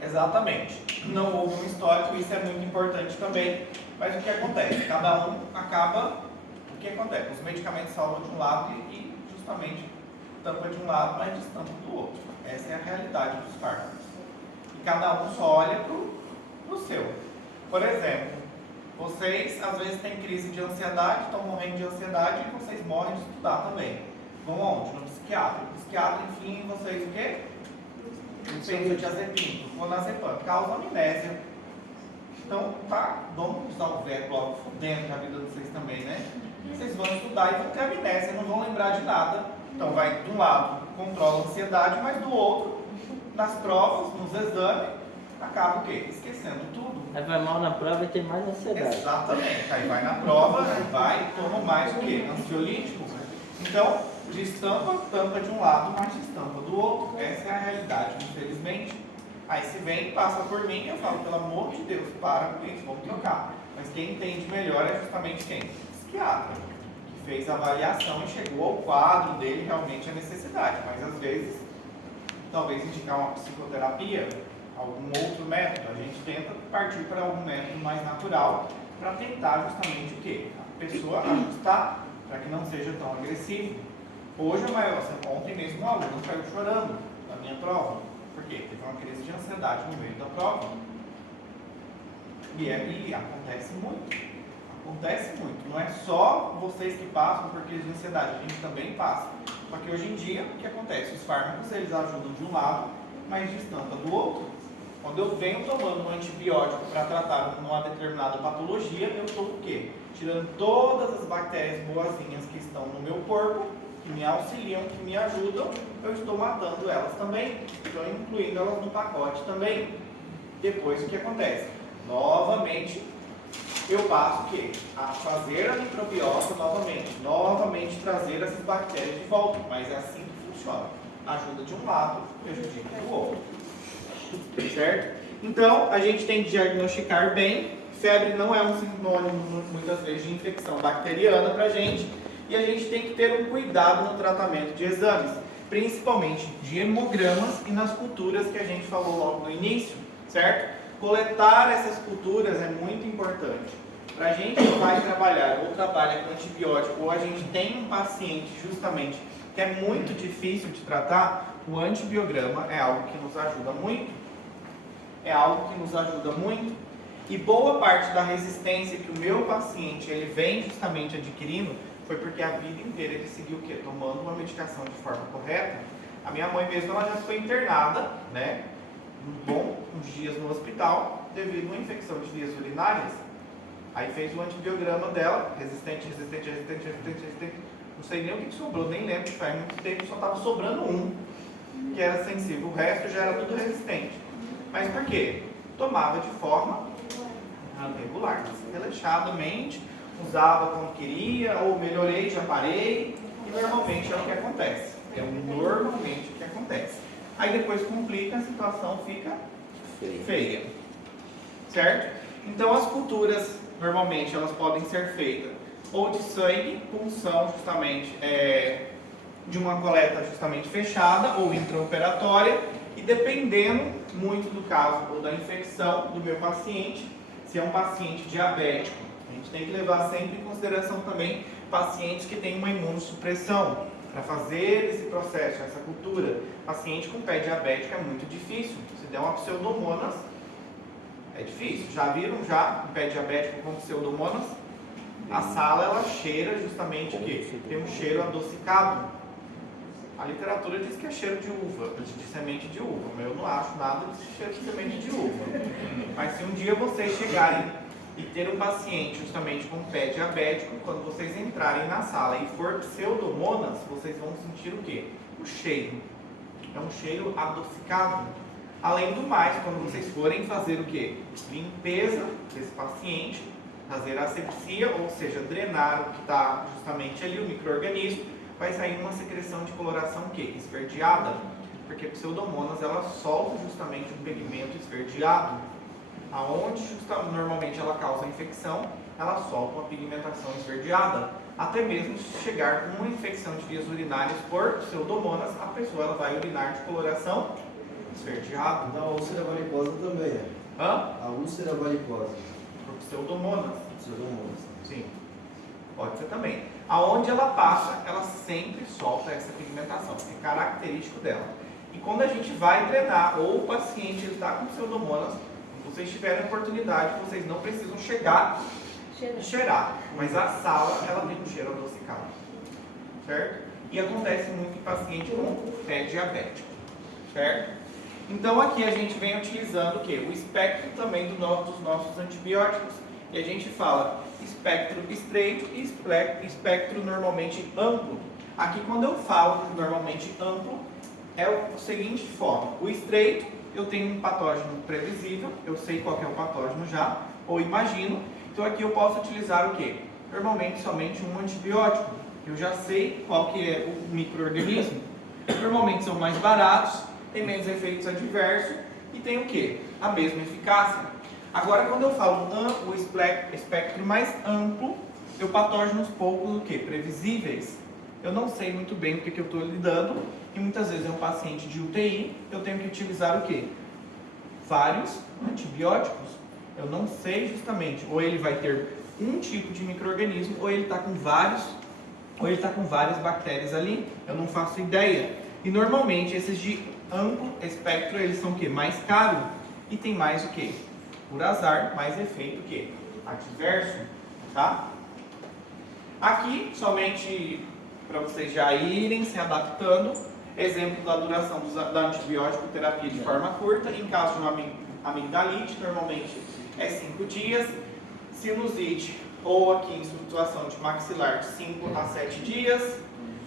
Exatamente, não houve um histórico, isso é muito importante também, mas o que acontece? Cada um acaba, o que acontece? Os medicamentos salvam de um lado e justamente tampa de um lado, mas destampa do outro. Essa é a realidade dos fármacos. E cada um só olha pro seu. Por exemplo, vocês às vezes têm crise de ansiedade, estão morrendo de ansiedade e vocês morrem de estudar também. Vão aonde? No psiquiatra. O psiquiatra, enfim, vocês o quê? Benzodiazepina, clonazepam, causa amnésia. Então, vamos usar o verbo logo fudendo na vida de vocês também, né? Vocês vão estudar e vão ter amnésia, não vão lembrar de nada. Então, vai, de um lado, controla a ansiedade, mas do outro, nas provas, nos exames, acaba o quê? Esquecendo tudo. Aí vai mal na prova e tem mais ansiedade. Exatamente. Aí vai na prova, vai e toma mais o quê? Ansiolítico. Então, destampa, tampa de um lado, mas destampa do outro. Essa é a realidade, infelizmente. Aí se vem, passa por mim, eu falo, pelo amor de Deus, para com isso, vamos trocar. Mas quem entende melhor é justamente quem? O psiquiatra, que fez a avaliação e chegou ao quadro dele realmente a necessidade. Mas às vezes, talvez indicar uma psicoterapia, algum outro método, a gente tenta partir para algum método mais natural para tentar justamente o quê? A pessoa ajustar para que não seja tão agressivo. Hoje, ontem mesmo, um aluno saiu chorando na minha prova. Por quê? Teve uma crise de ansiedade no meio da prova. E acontece muito. Acontece muito. Não é só vocês que passam por crise de ansiedade, a gente também passa. Só que hoje em dia, o que acontece? Os fármacos, eles ajudam de um lado, mas destampa do outro. Quando eu venho tomando um antibiótico para tratar uma determinada patologia, eu estou o quê? Tirando todas as bactérias boazinhas que estão no meu corpo, que me auxiliam, que me ajudam, eu estou matando elas também, estou incluindo elas no pacote também. Depois o que acontece? Novamente, eu passo o quê? A fazer a microbiota novamente trazer essas bactérias de volta, mas é assim que funciona. Ajuda de um lado, prejudica do outro. Certo? Então, a gente tem que diagnosticar bem. Febre não é um sinônimo, muitas vezes, de infecção bacteriana para a gente. E a gente tem que ter um cuidado no tratamento de exames, principalmente de hemogramas e nas culturas que a gente falou logo no início, certo? Coletar essas culturas é muito importante. Para a gente que vai trabalhar ou trabalha com antibiótico, ou a gente tem um paciente justamente que é muito difícil de tratar, o antibiograma é algo que nos ajuda muito. É algo que nos ajuda muito. E boa parte da resistência que o meu paciente ele vem justamente adquirindo foi porque a vida inteira ele seguiu o quê? Tomando uma medicação de forma correta. A minha mãe mesmo ela já foi internada, né? Uns dias no hospital devido a uma infecção de vias urinárias. Aí fez o antibiograma dela, resistente. Não sei nem o que sobrou, nem lembro, faz muito tempo, só estava sobrando um que era sensível, o resto já era tudo resistente. Mas por quê? Tomava de forma regular, relaxadamente, usava quando queria, ou melhorei, já parei, e normalmente é o que acontece. É normalmente o que acontece. Aí depois complica, a situação fica feia. Certo? Então as culturas, normalmente, elas podem ser feitas ou de sangue, punção justamente de uma coleta justamente fechada ou intraoperatória, e dependendo muito do caso ou da infecção do meu paciente, se é um paciente diabético, a gente tem que levar sempre em consideração também pacientes que têm uma imunossupressão para fazer esse processo, essa cultura. Paciente com pé diabético é muito difícil. Se der uma pseudomonas, é difícil. Já viram um pé diabético com pseudomonas? A sala ela cheira justamente o quê? Tem um cheiro adocicado. A literatura diz que é cheiro de uva, de semente de uva, mas eu não acho nada de cheiro de semente de uva. Mas se um dia vocês chegarem e ter um paciente justamente com pé diabético, quando vocês entrarem na sala e for pseudomonas, vocês vão sentir o quê? O cheiro. É um cheiro adocicado. Além do mais, quando vocês forem fazer o quê? Limpeza desse paciente, fazer asepsia, ou seja, drenar o que está justamente ali, o micro-organismo, vai sair uma secreção de coloração o quê? Esverdeada. Porque a pseudomonas ela solta justamente um pigmento esverdeado. Aonde normalmente ela causa infecção, ela solta uma pigmentação esverdeada. Até mesmo se chegar com uma infecção de vias urinárias por pseudomonas, a pessoa ela vai urinar de coloração esverdeada. Da úlcera varicosa também é. A úlcera varicosa. Por pseudomonas. Pseudomonas. Sim. Pode ser também. Aonde ela passa, ela sempre solta essa pigmentação. É característico dela. E quando a gente vai drenar, ou o paciente está com pseudomonas, se vocês tiverem oportunidade, vocês não precisam chegar e cheirar. Mas a sala, ela tem um cheiro adocicado. Certo? E acontece muito em paciente com pé diabético. Certo? Então aqui a gente vem utilizando o quê? O espectro também dos nossos antibióticos. E a gente fala espectro estreito e espectro normalmente amplo. Aqui quando eu falo normalmente amplo, é o seguinte forma. O estreito, eu tenho um patógeno previsível, eu sei qual que é o patógeno já, ou imagino. Então aqui eu posso utilizar o quê? Normalmente somente um antibiótico. Eu já sei qual que é o micro-organismo. Normalmente são mais baratos, tem menos efeitos adversos e tem o quê? A mesma eficácia. Agora, quando eu falo o espectro mais amplo, eu patógenos poucos o quê? Previsíveis. Eu não sei muito bem o que eu estou lidando e muitas vezes é um paciente de UTI, eu tenho que utilizar o quê? Vários antibióticos. Eu não sei justamente, ou ele vai ter um tipo de micro-organismo, ou ele está com várias bactérias ali, eu não faço ideia. E normalmente esses de amplo espectro, eles são o quê? Mais caros e tem mais o quê? Por azar, mais efeito o quê? Adverso. tá? Aqui, somente para vocês já irem se adaptando, exemplo da duração da antibiótico terapia de forma curta, em caso de uma amigdalite, normalmente é 5 dias, sinusite ou aqui em situação de maxilar, de 5 a 7 dias,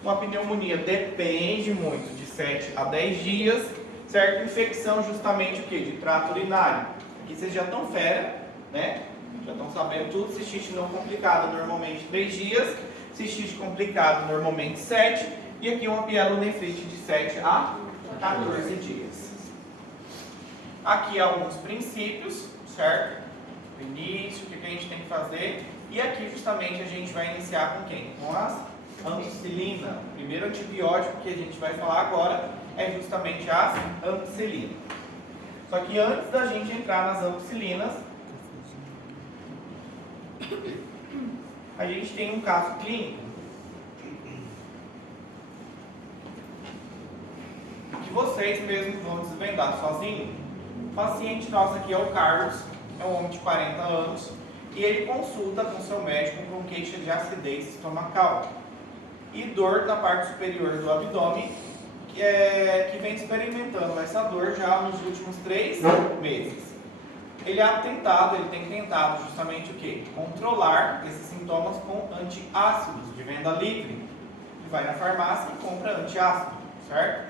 uma pneumonia depende muito, de 7 a 10 dias, certo? Infecção justamente o que? De trato urinário. Aqui vocês já estão fera, né? Já estão sabendo tudo. Cistite não complicada, normalmente 3 dias. Cistite complicada, normalmente 7. E aqui uma pielonefrite de 7 a 14 dias. Aqui alguns princípios, certo? O início, o que a gente tem que fazer. E aqui justamente a gente vai iniciar com quem? Com as ampicilina. O primeiro antibiótico que a gente vai falar agora é justamente a ampicilina. Só que antes da gente entrar nas ampicilinas, a gente tem um caso clínico que vocês mesmos vão desvendar sozinho. O paciente nosso aqui é o Carlos, é um homem de 40 anos e ele consulta com seu médico com queixa de acidez estomacal e dor na parte superior do abdômen, que vem experimentando essa dor já nos últimos 3 meses. Ele tem tentado justamente o quê? Controlar esses sintomas com antiácidos de venda livre. Ele vai na farmácia e compra antiácido, certo?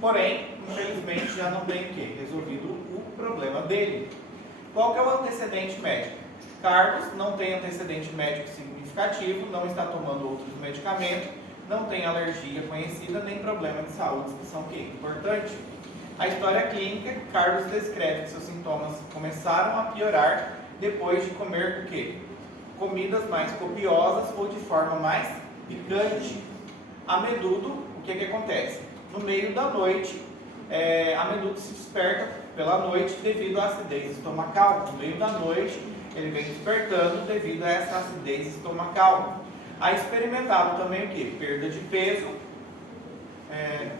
Porém, infelizmente já não tem o quê? Resolvido o problema dele. Qual que é o antecedente médico? Carlos não tem antecedente médico significativo, não está tomando outros medicamentos, não tem alergia conhecida, nem problema de saúde, que são o quê? Importante. A história clínica, Carlos descreve que seus sintomas começaram a piorar depois de comer o quê? Comidas mais copiosas ou de forma mais picante. A menudo, o que acontece? No meio da noite, a menudo se desperta pela noite devido à acidez estomacal. No meio da noite, ele vem despertando devido a essa acidez estomacal. Há experimentado também o quê? Perda de peso.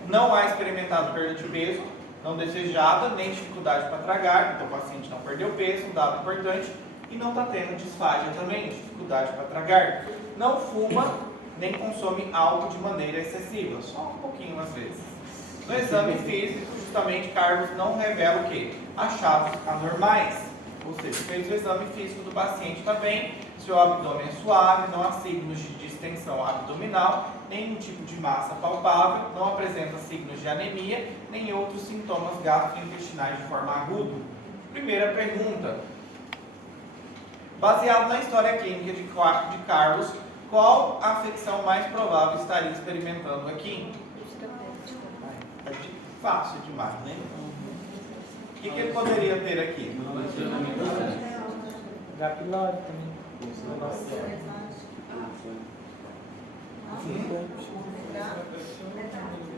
Não há experimentado perda de peso não desejada, nem dificuldade para tragar, então o paciente não perdeu peso, um dado importante, e não está tendo disfagia também, dificuldade para tragar. Não fuma, nem consome álcool de maneira excessiva, só um pouquinho às vezes. No exame físico, justamente, Carlos não revela o quê? Achados anormais, ou seja, fez o exame físico do paciente, está bem, seu abdômen é suave, não há signos de distensão abdominal, nenhum tipo de massa palpável, não apresenta signos de anemia, nem outros sintomas gastrointestinais de forma aguda. Primeira pergunta. Baseado na história clínica de Carlos, qual a afecção mais provável estaria experimentando aqui? Fácil demais, né? O que ele poderia ter aqui? H. pylori também.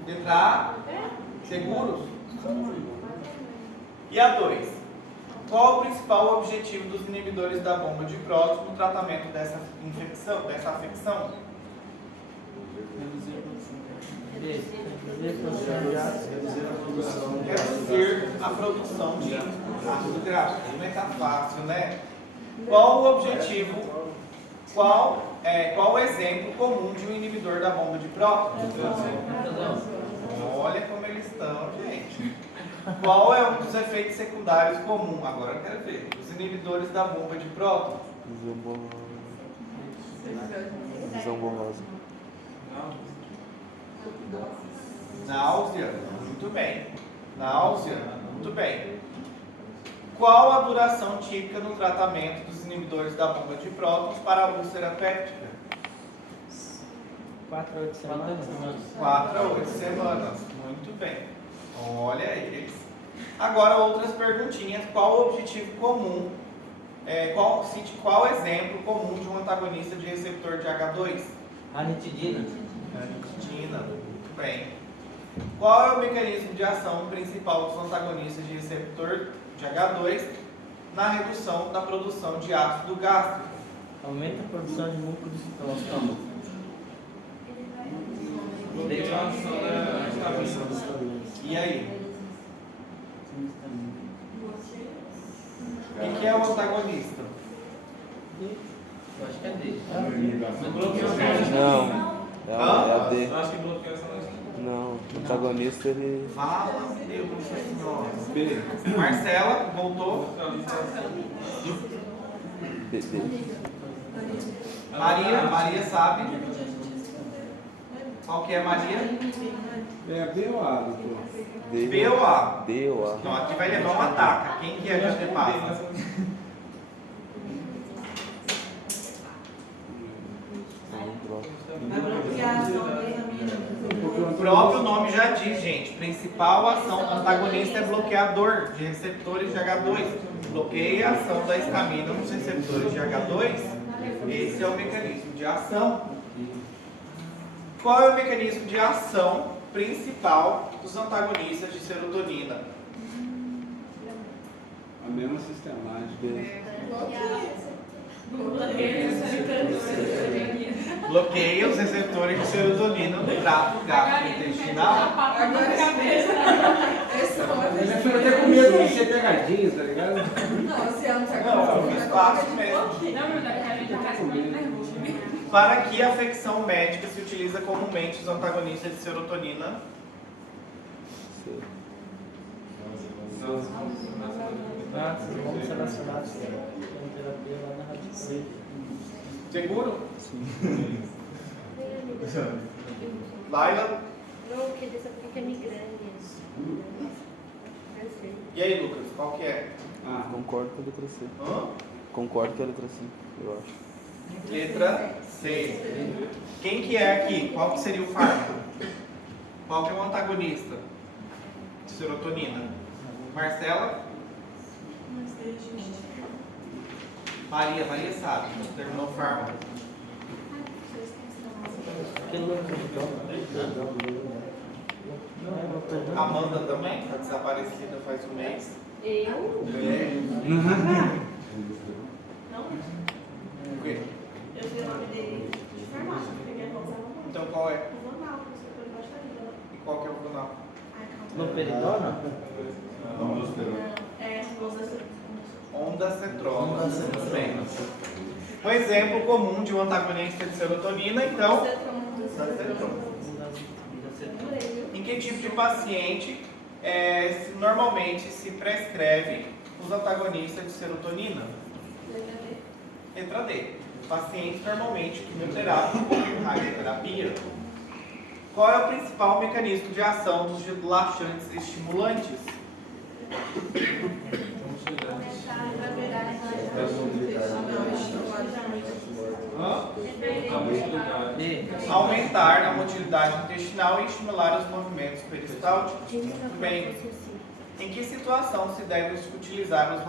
Letra A, seguros? E a 2? Qual o principal objetivo dos inibidores da bomba de prótons no tratamento dessa infecção, dessa afecção? Reduzir a produção de ácido gráfico. Não é tá fácil, né? Qual o objetivo? Qual o exemplo comum de um inibidor da bomba de prótons? Olha como eles estão, gente. Qual é um dos efeitos secundários comuns? Agora eu quero ver. Os inibidores da bomba de prótons. Visão borrosa. Náusea. Muito bem. Náusea. Muito bem. Qual a duração típica no tratamento dos inibidores da bomba de prótons para a úlcera péptica? 4 a 8 semanas. 4 a 8 semanas. Muito bem. Olha eles. Agora outras perguntinhas. Qual o objetivo comum? Cite qual exemplo comum de um antagonista de receptor de H2? Ranitidina. Ranitidina. Muito bem. Qual é o mecanismo de ação principal dos antagonistas de receptor de H2 na redução da produção de ácido gástrico? Aumenta a produção de muco do estômago. E aí? O que é o antagonista? Eu acho que é D. Não. É a D. Eu acho que bloqueou essa noite. Não. O antagonista ele. Fala, Deus, senhora. Marcela, voltou. D. Maria sabe. Qual que é Maria? É B ou A, doutor? D. B ou A? D ou A. Então aqui vai levar um ataque. Quem que é que antepassa? Vai bloquear a ação da vitamina. O próprio nome já diz, gente. Principal ação antagonista é bloqueador de receptores de H2. Bloqueia a ação da histamina nos receptores de H2. Esse é o mecanismo de ação. Qual é o mecanismo de ação principal dos antagonistas de serotonina? A mesma sistemática. D. Bloqueia os receptores de serotonina no trato gastrointestinal. Eu já fico até com medo de ser pegadinha, tá ligado? Não, se é um Não, eu fiz fácil mesmo. Na verdade, a gente já faz muito nervoso. Para que afecção médica se utiliza comumente os antagonistas de serotonina? Vamos selecionar a terapia lá na Rádio C. Seguro? Laila? Não, eu queria saber o que é migrânia. E aí, Lucas, qual que é? Ah, Concordo com a letra C. Hã? Concordo com a letra C, eu acho. Letra C. Quem que é aqui? Qual que seria o fármaco? Qual que é o antagonista de serotonina? Marcela? Maria sabe. Terminou o fármaco. Amanda também, está desaparecida faz um mês. Eu? O quê? Eu sei o nome dele de farmácia, porque ele usava muito. Então qual é? O Vonal, que eu gostaria. E qual que é o pronome? Loperidona? É, Ondansetron. Muito bem. Um exemplo comum de um antagonista de serotonina, então, ondansetron. Em que tipo de paciente normalmente se prescreve os antagonistas de serotonina? Letra D. Pacientes normalmente quimioterápicos ou radioterapia. Qual é o principal mecanismo de ação dos relaxantes estimulantes? Aumentar a motilidade intestinal e estimular os movimentos peristálticos. Muito bem. Em que situação se deve utilizar os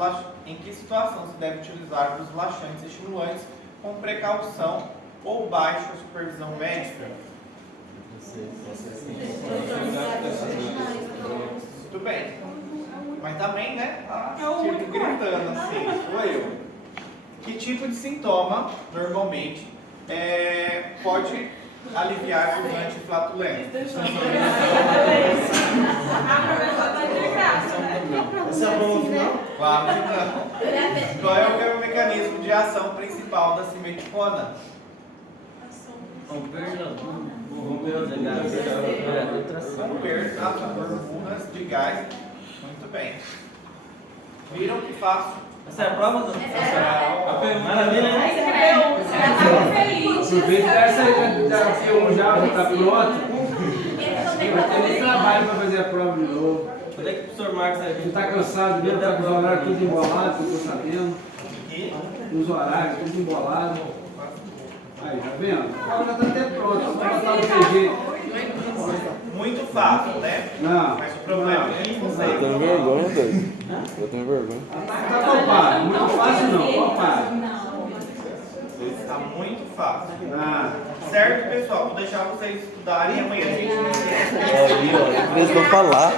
laxantes estimulantes com precaução ou baixa supervisão médica? Muito bem. Mas também, né? Tipo gritando assim, sou eu. Que tipo de sintoma, normalmente, pode aliviar os antiflatulentos? essa é a prova final? Claro que não. Qual é o mecanismo de ação principal da simeticona? Romper as burbujas de gás. Muito bem. Viram que fácil? Essa é a prova do... Maravilha, Aproveita essa aí da P1 já, tá pronto. Vai ter nem trabalho pra fazer a prova de novo. Quando é que o professor Marcos vai Você vir? tá cansado mesmo, tá com os horários tudo embolados, que eu tô sabendo. E Os horários tudo embolados. Aí, tá vendo? A prova já tá até pronta, só faltava o jeito. muito fácil, né? Não. Mas o problema é que Eu vocês. tenho vergonha, doido. Eu tenho vergonha. Tá topado, muito fácil não, topado. Está muito fácil. Ah. Certo, pessoal? Vou deixar vocês estudarem e amanhã a gente inicia. É, viu? Eles vão falar.